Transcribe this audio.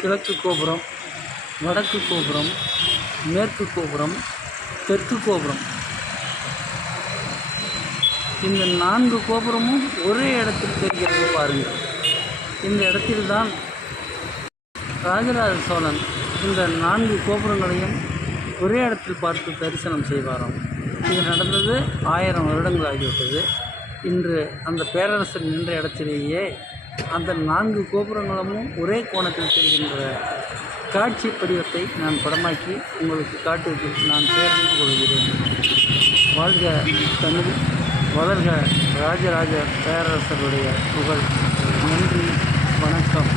கிழக்கு கோபுரம், வடக்கு கோபுரம், மேற்கு கோபுரம், தெற்கு கோபுரம். இந்த 4 கோபுரமும் ஒரே இடத்தில் தெரிகிறது பாருங்கள். இந்த இடத்தில்தான் ராஜராஜ சோழன் இந்த 4 கோபுரங்களையும் ஒரே இடத்தில் பார்த்து தரிசனம் செய்வாராம். இது நடந்தது 1000 வருடங்கள் ஆகிவிட்டது. இன்று அந்த பேரரசர் நின்ற இடத்திலேயே அந்த 4 கோபுரங்களும் ஒரே கோணத்தில் தெரிகின்ற காட்சி படிவத்தை நான் படமாக்கி உங்களுக்கு காட்டுவதற்கு நான் பேரறிந்து கொள்கிறேன். வாழ்க தமிழ், வளர்க ராஜராஜ பேரரசருடைய புகழ். நன்றி, வணக்கம்.